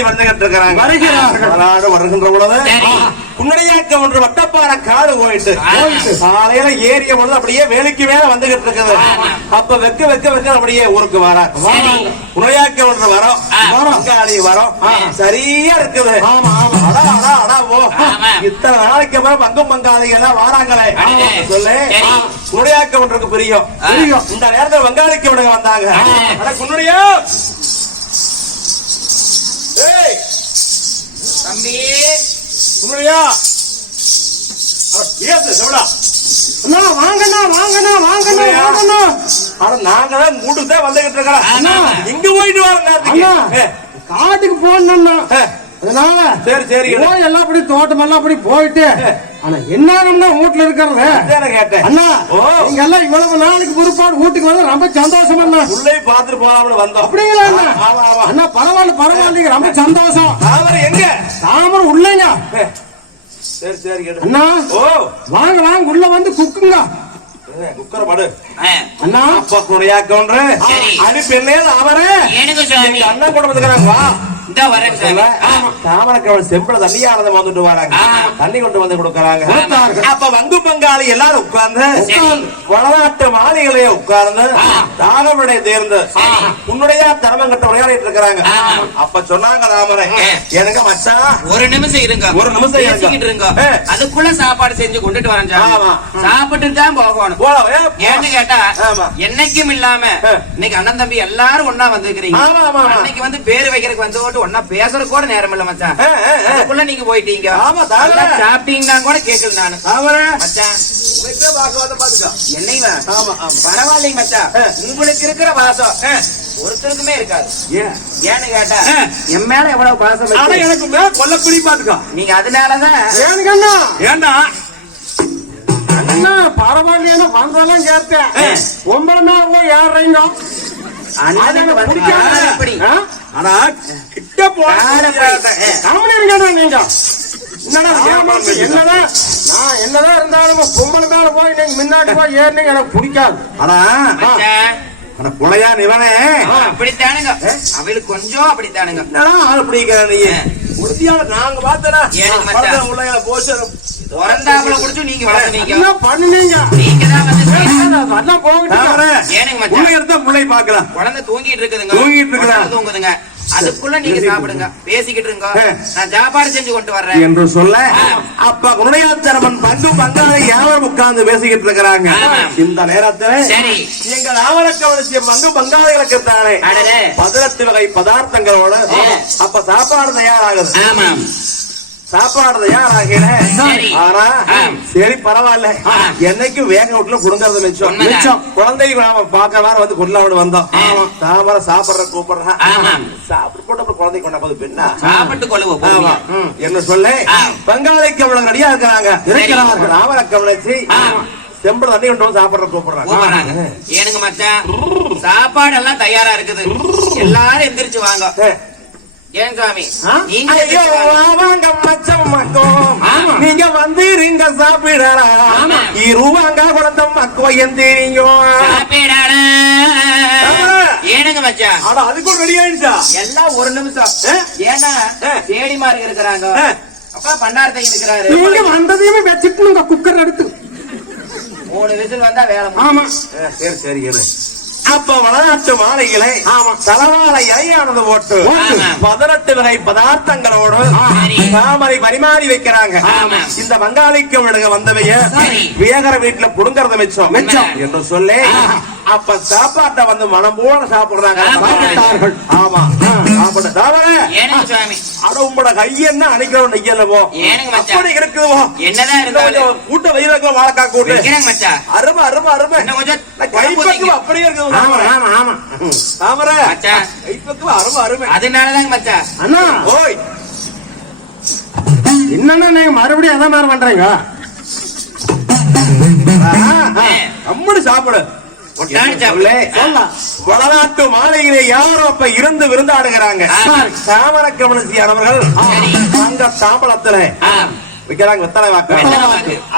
பங்காளி வந்துகிட்டு இருக்கிறாங்க. வருகின்ற பொழுது குன்னடியாக்கம் ஒன்று வட்டப்பாறை காடு போயிட்டு காலையில ஏறிய பொழுது அப்படியே வேலைக்கு மேல வந்துகிட்டு இருக்குது. அப்ப வெக்க வெக்க வெக்க அப்படியே ஊருக்கு வர குன்னடியாக்கம் ஒன்று வரோம் பங்காளி வரோம் சரியா இருக்குது. இத்தனை நாளைக்கு அப்புறம் பங்கும் பங்காளிகள் எல்லாம் வாராங்களே சொல்லு. குன்னடியாக்கம் ஒன்றுக்கு பிரியும் இந்த நேரத்தில் பங்காளிக்கு விடுங்க வந்தாங்க. குன்னடியா தம்பி குன்னடியா வாங்கண்ணா வாங்கண்ணா வாங்கண்ணா வாங்கண்ணா. ஆனா நாங்கதான் மூட்டுதான் வந்துகிட்டு இருக்கிறோம். எங்க போயிட்டு வரோம் காட்டுக்கு போனா அதனால சரி சரி போய் எல்லாம் அப்படி தோட்டம் எல்லாம் அப்படி போயிட்டு ஆனா என்ன வீட்டுல இருக்கிறது கேட்டேன். அண்ணா நீங்க எல்லாம் இவ்வளவு நாளைக்கு பொறுப்பாடு வீட்டுக்கு வந்து ரொம்ப சந்தோஷம் அண்ணா. உள்ளே பாத்துட்டு போலாம்னு வந்தோம். அப்படிங்களா அண்ணா? பரவாயில்ல பரவாயில்ல ரொம்ப சந்தோஷம். தாமரை எங்க? தாமரை உள்ளேங்க. சரி சரி அண்ணா வாங்க வாங்க உள்ள வந்து குக்குங்க. குக்கர படு அண்ணா. அப்பா குறையாக்க ஒன்று அது பெண்ணே அவரே எங்க அண்ணன் கூட வந்துக்கிறாங்க. வா தாமரக்கவள் செம்பள தண்ணியானதை வந்துட்டு வராங்க. தண்ணி கொண்டு வந்து கொடுக்கறாங்க. அப்ப வங்கு பங்காளி எல்லாரும் உட்கார்ந்து வளநாட்டு மாளிகையிலே உட்கார்ந்து தாகமடை தேர்ந்து உன்னுடைய தர்மம் கட்ட விளையாடிட்டு இருக்கிறாங்க. அப்ப சொன்னாங்க தாமரை எனக்கு மச்சான் ஒரு நிமிஷம் இருங்க, ஒரு நிமிஷம் இருங்க, அதுக்குள்ள சாப்பாடு செஞ்சு கொண்டுட்டு வரேன். சாப்பிட்டு தான் போகணும். ஏன்னு கேட்டா என்னைக்கும் இல்லாம இன்னைக்கு அண்ணன் தம்பி எல்லாரும் ஒன்னா வந்துருக்கீங்க. அன்னைக்கு வந்து பேரு வைக்கிறதுக்கு வந்து ஒன்னா பேசுற கூட நேரம் இல்ல மச்சான். அதுக்குள்ள நீங்க போயிட்டீங்க. சாப்பிட்டீங்கன்னா கூட கேட்கல நானு மச்சான். என்னைவா பரவாயில்லைங்க மச்சான். உங்களுக்கு இருக்கிற பாசம் ஒருத்தருக்குமே இருக்காது. ஏன்னு கேட்டா என் மேல எவ்வளவு பாசம் எனக்கு மேல கொல்ல பிடி பாத்துக்கோ நீங்க. அதனாலதான் ஏண்டா அண்ணா பரவாயில்லையா வந்தெல்லாம் சேர்த்தேன். பொம்பளை மேல போய் ஏறுறீங்க. ஆனா கிட்ட என்னதான் இருந்தாலும் பொம்பளை மேல போய் நீங்க முன்னாடி போய் ஏறினீங்க எனக்கு பிடிக்காது. ஆனா புலையா நிவனே அப்படித்தானுங்க. அவளுக்கு கொஞ்சம் அப்படித்தானுங்க. பிடிக்கிற நீ உறுதியான நாங்க பார்த்தனா போச்சு குடிச்சு நீங்க வளர்ந்தீங்க பண்ணுனீங்க. நீங்க தான் முளை பாக்கலாம். குழந்தை தூங்கிட்டு இருக்குதுங்க, தூங்குதுங்க. அதுக்குள்ள நீங்க சாப்பிடுங்க, பேசிக்கிட்டு இருங்க. நான் சாப்பாடு செஞ்சு கொண்டு வர்றேன் என்று சொல்ல அப்ப குருணையாச்சரமன் பங்கு பங்காளி யாரும் உட்கார்ந்து பேசிக்கிட்டு இருக்கிறாங்க. இந்த நேரத்தில் எங்கள் ஆவணக்கவனிச்சிய பங்கு பங்காளிகளுக்கு தானே 18 வகை பதார்த்தங்களோடு அப்ப சாப்பாடு தயாராகுது. சாப்பாடு தயாராகின. ஆனா சரி பரவாயில்ல, என்னைக்கும் வேக வீட்டுல குடுங்கறது மிச்சம். குழந்தைக்கு நாம பாக்க வேற வந்து கொண்டாடு வந்தோம். தாமரை சாப்பிடுற கூப்பிடுறா சாப்பிட்டு போட்டு அப்புறம் குழந்தை கொண்ட போது பெண்ணா சாப்பிட்டு கொள்ளுவோம் என்ன சொல்ல பங்காளிக்கு அவ்வளவு ரெடியா இருக்கிறாங்க. ராமரை கவனிச்சு செம்பள தண்ணி கொண்டு வந்து சாப்பிடுற கூப்பிடுறாங்க. ஏனுங்க மச்சான், சாப்பாடு எல்லாம் தயாரா இருக்குது. எல்லாரும் எந்திரிச்சு வாங்க. ஏன் சாமி நீங்க நீங்க வந்துருங்க சாப்பிடலாம். இருவாங்க குழந்தை மக்கோ எந்திரிங்க ஏனுங்க மச்சான். அதுக்கும் ரெடி ஆயிடுச்சா எல்லாம் ஒரு நிமிஷம். ஏன்னா தேடிமாரு இருக்கிறாங்க, அப்பா பண்டாரத்தை இருக்கிறாரு. நீங்க வந்ததையுமே வச்சுட்டு குக்கர் எடுத்து 3 விசில் வந்தா வேலை. ஆமா சரி சரி. அப்ப வளநாட்டு மாலைகளை தலவாழை இலையானது போட்டு 18 வகை பதார்த்தங்களோடு தாமரை பரிமாறி வைக்கிறாங்க. இந்த பங்காளிக்கு வந்தவைய வேகர வீட்டுல புடுங்கறத மிச்சம் என்று சொல்லி அப்ப சாப்பாட்டை வந்து மனம் போல சாப்பிடுறாங்க. ஆமா சாப்பிட தாமரை உங்களோட கையென்ன அணைக்கிறோம் நெய்யல்லவோ அப்படி இருக்குவோ என்னதான் இருந்தாலும் கூட்ட வயிறு வாழைக்கா கூட்டு அருமை அருமை அருமை கைப்பக்கு அப்படியே இருக்குது. அதனாலதாங்க மச்சான். அண்ணா ஓய் என்னன்னா நீங்க மறுபடியும் அதான் மாதிரி பண்றீங்க. அம்மனு சாப்பிடு வளநாட்டு மாலையிலே யாரும் அப்ப இருந்து விருந்தாடுகிறாங்க. தாமர கவனிச்சியானவர்கள் அங்க தாம்பலத்துல வைக்கிறாங்க வெத்தலை வாக்கு.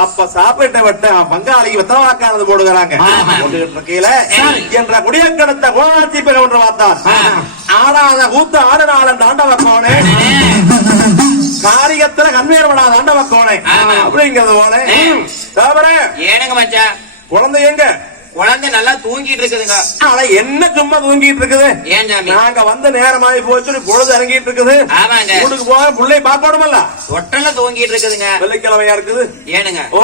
அப்ப சாப்பிட்ட விட்டு பங்காளிக்கு வெத்தலை வாக்கானது போடுகிறாங்க. என்ற குடியக்கடுத்த கோணாட்சி பெற ஒன்று பார்த்தார். ஆடாத கூத்து ஆடுநாளன் தாண்டவ கோணே காரியத்துல கண்வேர்படா தாண்டவ கோணே அப்படிங்கிறது போல ஏனுங்க மச்சான் குழந்தை எங்க குழந்தை நல்லா தூங்கிட்டு இருக்குதுங்க. ஆனா என்ன சும்மா தூங்கிட்டு இருக்குது? ஏன் சாமி? நாங்க வந்து நேரமாயி போச்சு, பொழுது இறங்கிட்டு இருக்குது. ஆமாங்க. வீட்டுக்கு போக பிள்ளை பாப்பாடுமல்ல, தொட்டல தூங்கிட்டு இருக்குதுங்க. வெள்ளிக்கிழமையா இருக்குது. ஏனுங்க? ஓ,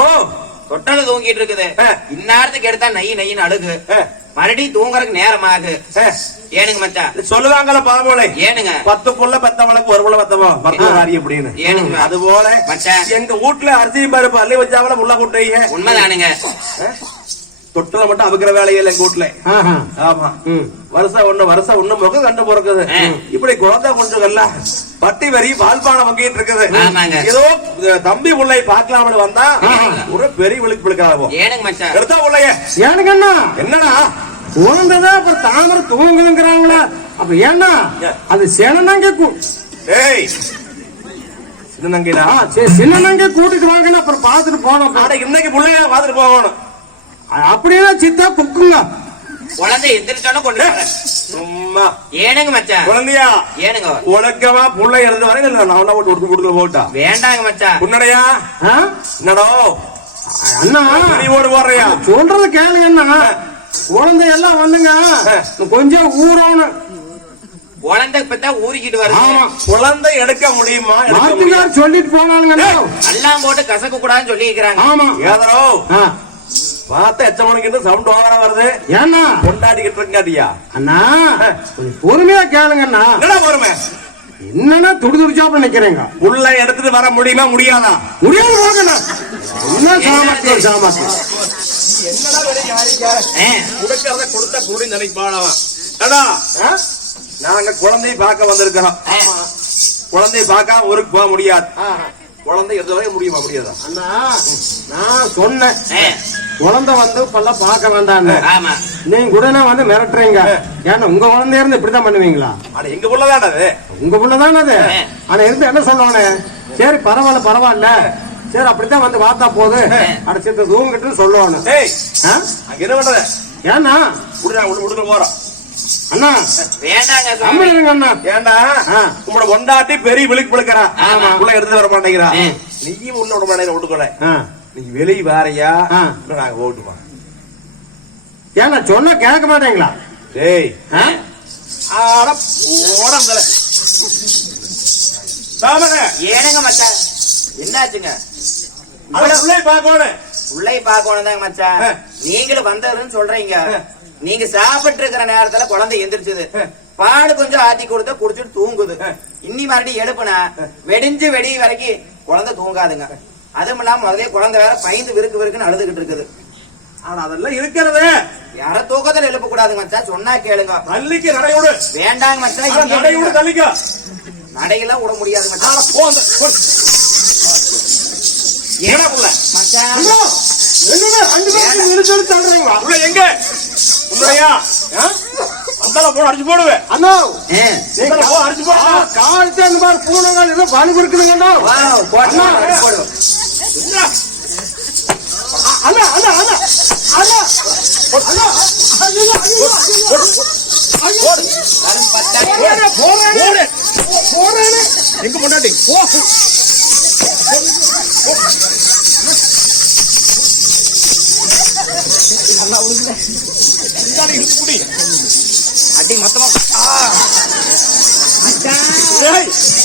தொட்டல தூங்கிட்டு இருக்குது. இந்நேரத்துக்கு எடுத்தா நை நைன்னு அழுகு, மறுபடியும் தூங்குறதுக்கு நேரமாகு. ஏனுங்க மச்சான்? சொல்லுவாங்கல்ல பாம்போலை, ஏனுங்க 10 புள்ள பெத்தவனுக்கு ஒரு புள்ள பெத்தவோ மருத்துவகாரி அப்படின்னு. ஏனுங்க? அது போல மச்சான் எங்க வீட்டுல அரிசி பருப்பு அள்ளி வச்சாவல முள்ள போட்டீங்க. உண்மைதானுங்க. தொட்டல மட்டும் அவுக்கிற வேலையில எங்க வீட்டுல. ஆமா, வருஷம் ஒண்ணு முகம் கண்டு பிறக்குது. இப்படி குழந்தை கொஞ்சம் எல்லாம் பட்டி வரி பால்பானை வங்கிட்டு இருக்குது. ஏதோ தம்பி பிள்ளை பாக்கலாம்னு வந்தா ஒரு பெரிய விழுக்கு பிடிக்காத. ஏனுங்க மச்சான்? எடுத்தா பிள்ளைய ஏனுங்க அண்ணா, என்னடா குழந்தைதான் அப்புறம் தாமரை தூங்குங்கிறாங்களா? அப்ப ஏன்னா அது சின்னங்க சின்னங்கடா, சரி சின்னங்க கூட்டிட்டு வாங்கன்னு அப்புறம் பாத்துட்டு போனோம். இன்னைக்கு பிள்ளைய பாத்துட்டு போகணும். அப்படின்னா சித்தா குக்குங்க. குழந்தை எந்திரிச்சாலும் கொண்டு வரேன். சும்மா ஏனுங்க மச்சான்? குழந்தையா? ஏனுங்க? உனக்கமா புள்ளை இருந்து வரேன். இல்ல நான் கொடுக்க போட்டா வேண்டாங்க மச்சான். உன்னடையா என்னடோ அண்ணா நீ ஓடு போடுறியா? சொல்றது கேளுங்க அண்ணா. குழந்தை எல்லாம் வந்துங்க கொஞ்சம் ஊறணும். குழந்தை பத்தா ஊறிக்கிட்டு வருது. குழந்தை எடுக்க முடியுமா? சொல்லிட்டு போனாலுங்க எல்லாம் போட்டு கசக்க கூடாதுன்னு சொல்லி இருக்கிறாங்க. ஆமா ஏதோ பார்த்த எச்சமணிக்கு சவுண்ட் ஓவரா வருது. ஏன்னா கொண்டாடிக்கிட்டு இருக்காடியா? அண்ணா கொஞ்சம் பொறுமையா கேளுங்க அண்ணா. என்னடா பொறுமை? என்னன்னா துடிதுடிச்சாப்ப நிக்கிறேங்க. உள்ள எடுத்துட்டு வர முடியுமா? முடியாதா? முடியாது போங்கண்ணா. என்ன சாமர்த்தியம் சாமர்த்தியம். என்னடா கொடுக்கறத கொடுத்த கூடி நினைப்பாளவன். நாங்க குழந்தையை பார்க்க வந்திருக்கிறோம். குழந்தையை பார்க்காம ஊருக்கு போக முடியாது. குழந்தை எதுவரை முடியுமா? முடியாதா? அண்ணா நான் சொன்னேன் குழந்தை வந்து இப்ப பார்க்க வேண்டாம். நீங்க உடனே வந்து மிரட்டுறீங்க. ஏன்னா உங்க குழந்தைய இருந்து இப்படித்தான் பண்ணுவீங்களா? எங்க புள்ளதான அது, உங்க புள்ளதான அது. ஆனா இருந்து என்ன சொல்லுவானே, சரி பரவாயில்ல பரவாயில்ல, சரி அப்படித்தான் வந்து பார்த்தா போது அடைச்சிட்டு தூங்கிட்டு சொல்லுவானு. என்ன பண்ற? ஏன்னா விடுங்க போறோம். அண்ணா வேண்டாங்க அண்ணா. ஏண்டா உங்களோட ஒண்டாட்டி பெரிய விழுக்கு பிடிக்கிறா, உள்ள எடுத்து வர மாட்டேங்கிறா. நீயும் உள்ள விட மாட்டேங்கிற விட்டுக்கொள்ள. நீங்க வெளியே வாரையா? நாங்க ஓட்டுமா? ஏன்னா சொன்னா கேட்க மாட்டேங்களா? டேய் ஏனுங்க மச்சான்? என்னாச்சுங்க? உள்ளே பாக்கணும். உள்ளே பாக்கணும் தாங்க மச்சான். நீங்களும் வந்ததுன்னு சொல்றீங்க. நீங்க சாப்பிட்டு இருக்கிற நேரத்துல குழந்தை எந்திரிச்சது, பால் கொஞ்சம் ஆத்தி கொடுத்தா குடிச்சிட்டு தூங்குது. இன்னி மறுபடியும் எழுப்புனா வெடிஞ்சு வெடி வரைக்கும் குழந்தை தூங்காதுங்க. அதுவும் இல்லாம முதலே குழந்தை வேற பயந்து விருக்கு விருக்குன்னு அழுதுகிட்டு இருக்குது. ஆனா அதெல்லாம் இருக்கிறது. யார தூக்கத்துல எழுப்ப கூடாதுங்க மச்சான். சொன்னா கேளுங்க. தள்ளிக்கு நடையோடு. வேண்டாங்க மச்சான். நடையோடு தள்ளிக்க. நடையெல்லாம் விட முடியாது மச்சான். எங்க உண்மையா? அடிச்சு போடுவேன். அண்ணா அடிச்சு போடு. காலத்து அந்த மாதிரி பூனைகள் ஏதோ பலு இருக்குதுங்க. அண்ணா அண்ணா அண்ணா அண்ணா எங்க முன்னாடி அடி மொத்தமா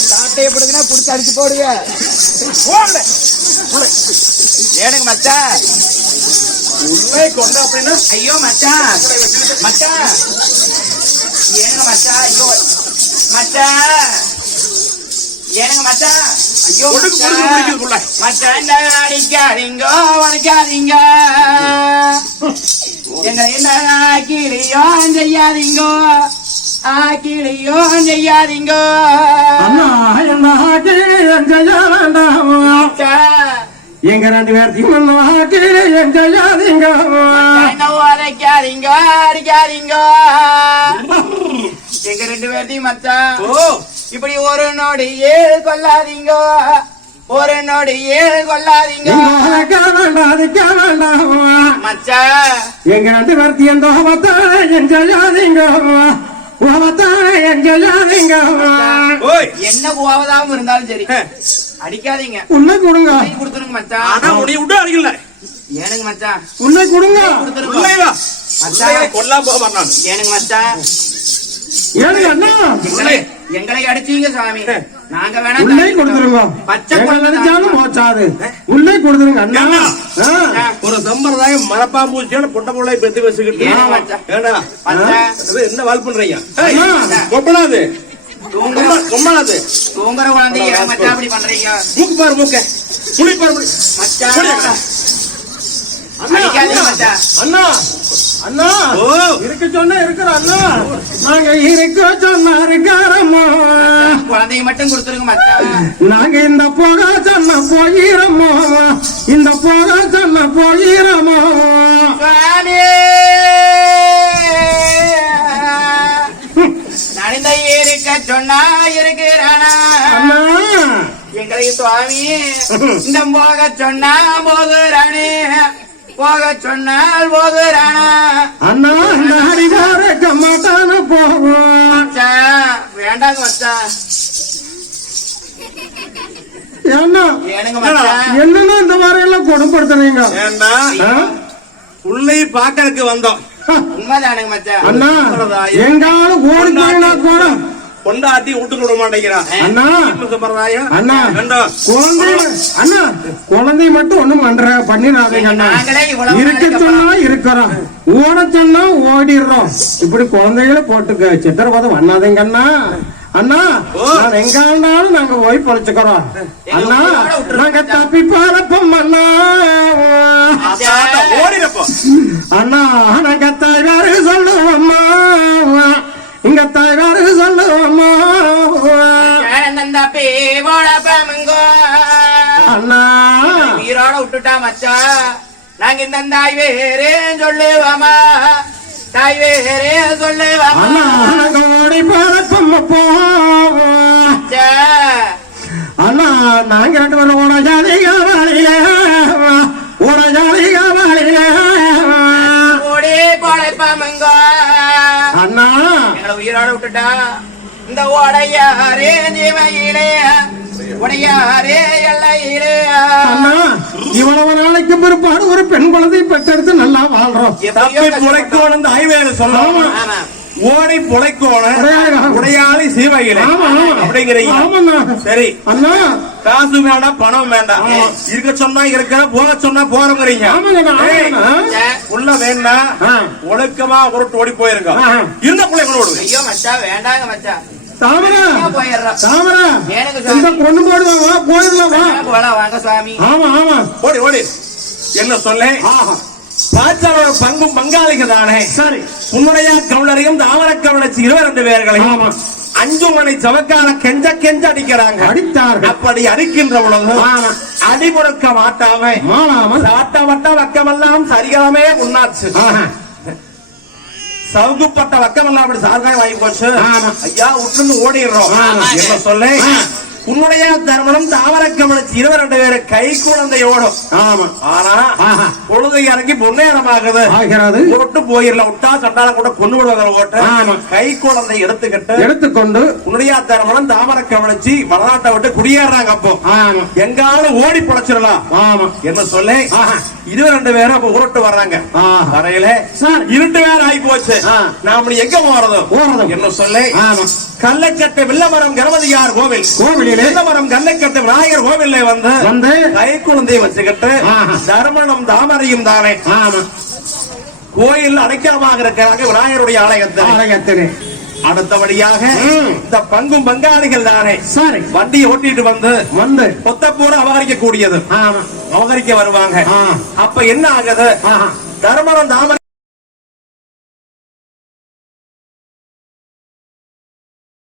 சாட்டையை போடுங்கன்னா புடிச்சு அடிச்சு போடுங்க. ஏனுங்க மச்சான்? உள்ளே கொண்ட அப்படின்னா ஐயோ மச்சான் மச்சான். ஏனுங்க மச்சான்? ஐயோ மச்சான். ஏனுங்க மச்சான்? ஐயோ மச்சான் அடிக்காதீங்க வரைக்காதீங்க. எங்க என்ன ஆக்கிலையோ செய்யாதீங்க, ஆக்கிலையோ செய்யாதீங்க. எங்க 2 பேர்த்தையும் செய்யாதீங்க, அரைக்காதீங்க அடிக்காதீங்க. எங்க 2 பேர்த்தையும் மச்சான் இப்படி ஒரு நொடியே கொல்லாதீங்க, ஒரு நொடியே கொல்லாதீங்க மச்சான். எங்க 2 பேர்த்தையும் செய்யாதீங்க, சொல்லாதீங்க. ஓய் என்ன கோவதாவும் இருந்தாலும் சரி அடிக்காதீங்க. உன்னை கொடுங்க. உன்னை கொடுத்துருங்க மச்சான். ஆனா உன்னை விட்டு அடிக்கல ஏனுங்க மச்சான் உன்னை கொடுங்க. கொடுத்துருங்க உள்ளேவா மச்சான். கொல்லாம போக மாட்டான் ஏனுங்க மச்சான் ஏனுங்க அண்ணா எங்களை அடிச்சீங்க சாமி. நாங்க வேணா உள்ளே கொடுத்துருங்க. பச்சை எங்களை குழந்தை அடிச்சாலும் போச்சாது. உள்ளே கொடுத்துருங்க அண்ணா. ஏன்னா, ஒரு சம்பிரதாயம் மரப்பாம்பூச்சியோட பொட்ட பொருளை பெத்து வச்சுக்கிட்டு ஏன் மச்சான்? ஏடா மச்சான். அது என்ன வால் பண்றீங்க அண்ணா. கொப்பனாது கொம்பனாது தூங்குற குழந்தைங்க ஏன் மச்சான் அப்படி பண்றீங்க? மூக்கு பாரு மூக்க புளி பாரு புளி மச்சான் அடிக்காதீங்க மச்சான். அண்ணா அண்ணா ஓ இருக்க சொன்ன இருக்கிற அண்ணா நாங்க இருக்க சொன்ன இருக்கிறோமோ குழந்தைய மட்டும் கொடுத்துருங்க மச்சான். நாங்க இந்த போக சொன்ன போயிரமோ இந்த போக சொன்ன போயிரமோ சுவாமி நனிந்த இருக்க சொன்னா இருக்கிறானா அண்ணா எங்களை சுவாமி இந்த போக சொன்னா போகிறானே போக சொன்னால் போகிறானா அண்ணா இந்த அடிவாரக்க மாட்டான போவோம் மச்சான் வேண்டாங்க மச்சான். ஏன்னா ஏனுங்க மச்சான் என்னன்னா இந்த மாதிரி எல்லாம் கொடுப்படுத்துறீங்க ஏண்டா உள்ளே பாக்கறதுக்கு வந்தோம் உண்மைதானுங்க மச்சான். அண்ணா எங்கால ஓடி போயினா கூட கொண்டாட்டி விட்டுக்கு விட மாட்டேங்கிறான் அண்ணா சம்பிரதாயம் அண்ணா வேண்டாம் குழந்தை அண்ணா குழந்தை மட்டும் ஒண்ணும் பண்ணிடாதீங்க அண்ணா நாங்களே இவ்வளவு இருக்க சொன்னா இருக்கிறோம் ஓட சொன்னா ஓடிடுறோம் இப்படி குழந்தைகளை போட்டு சித்திரவதம் பண்ணாதீங்க அண்ணா அண்ணா நான் எங்க இருந்தாலும் நாங்க போய் பொழைச்சுக்கிறோம் அண்ணா நாங்க தப்பி பாரப்போம் அண்ணா ஓடிடப்போ அண்ணா நாங்க தயாரு சொல்லுவோம்மா இங்க தயாரு சொல்லுவோம்மா தப்பி போட பாமுங்கோ அண்ணா உயிரோட விட்டுட்டா மச்சான். நாங்க இந்த தாய் வேறே சொல்லுவாமா தாய் வேறே சொல்லுவாமா அண்ணா நாங்க ஓடி பாரப்போம் போவோம் மச்சான். அண்ணா நாங்க ரெண்டு பேரும் ஓட ஜாலியா வாழில ஓட ஜாலியா வாழில ஓடி போடப்பாமுங்கோ அண்ணா எங்களை உயிரோட விட்டுட்டா இந்த உடையாரே ஜீவையிலே உடையாரே எல்லையிலே அண்ணா இவ்வளவு நாளைக்கு பிற்பாடு ஒரு பெண் குழந்தை பெற்றெடுத்து நல்லா வாழ்றோம் தப்பி புழைக்கோணும் தாய்வேறு சொல்லலாம் ஆமா ஓடி புழைக்கோணும் உடையாளி சீவையிலே ஆமா, ஆமா. அப்படிங்கிறீங்க ஆமாண்ணா சரி அண்ணா காசு வேண்டாம் பணம் வேண்டாம் இருக்க சொன்னா இருக்கிற போக சொன்னா போறோங்கிறீங்க ஆமாங்கண்ணா ஆமாங்கண்ணா உள்ள வேண்டாம் ஆ. ஒழுக்கமா உருட்டு ஓடி போயிருக்கோம் ஆ. இருந்த பிள்ளை கொண்டு விடுங்க ஐயோ மச்சான் வேண்டாங்க மச்சான். தாமரா போயிடுறோம் தாமரா எனக்கு இந்த பொண்ணு போடுவா வா போயிடலாம் வா போலாம் வாங்க சுவாமி. ஆமா ஆமா ஓடி ஓடி என்ன சொல்ல பாச்சாரோட பங்கும் பங்காளிகள் தானே சரி உன்னுடைய கவுளரையும் தாமர கவுளச்சி 22 பேர்களையும் ஆமா 5 மணி சவக்கால கெஞ்ச கெஞ்ச அடிக்கிறாங்க அடித்தார்கள் அப்படி அடிக்கின்ற பொழுது ஆமா. அடிமுறுக்க மாட்டாம மாலாமல் சாட்ட வட்ட வக்கமெல்லாம் சரிகாமே உண்ணாச்சு ஆஹா. சவுக்குப்பட்ட வக்கமெல்லாம் அப்படி சார்காய் வாங்கி போச்சு ஆமா. ஐயா விட்டுன்னு ஓடிடுறோம் ஆமா. என்ன சொல்ல உன்னுடைய தர்மனம் தாமர கமலச்சி 22 பேரு கை குழந்தையோடும் ஆமா ஆனா ஆஹா. பொழுது இறங்கி பொன்னேரமாகுது ஆகிறது விட்டு போயிடல விட்டா சண்டால கூட கொண்டு விடுவாங்க ஓட்டு ஆமா. கை குழந்தை எடுத்துக்கிட்டு எடுத்துக்கொண்டு உன்னுடைய தர்மனம் தாமர கமலச்சி வளநாட்டை விட்டு குடியேறாங்க அப்போ ஆமா எங்காலும் ஓடி பொழைச்சிடலாம் ஆமா என்ன சொல்ல ஆஹா. 22 பேரும் அப்ப உருட்டு வர்றாங்க ஆஹா. வரையில சரி. இருட்டு வேற ஆகி போச்சு ஆ. நாம எங்க போறதும் போறதும். என்ன சொல்ல ஆமா கல்லக்கட்டை வில்லமரம் கணபதியார் கோவில் கோவிலிலே வில்லமரம் கல்லக்கட்டை விநாயகர் கோவில்ல வந்து கை குழந்தையை வச்சுக்கிட்டு ஆஹா. தர்மனம் தாமரையும் தானே ஆமா கோயில் அடைக்கலமாக இருக்கிறாங்க விநாயகருடைய ஆலயத்தில் ஆலயத்திலே அடுத்தபடியாக ம். இந்த பங்கும் பங்காளிகள் தானே சரி வண்டியை ஓட்டிட்டு வந்து வந்து கொத்தப்பூர் அபகரிக்க கூடியது ஆமா அபகரிக்க வருவாங்க ஆ. அப்ப என்ன ஆகுது ஆஹா தர்மனம் தாமரை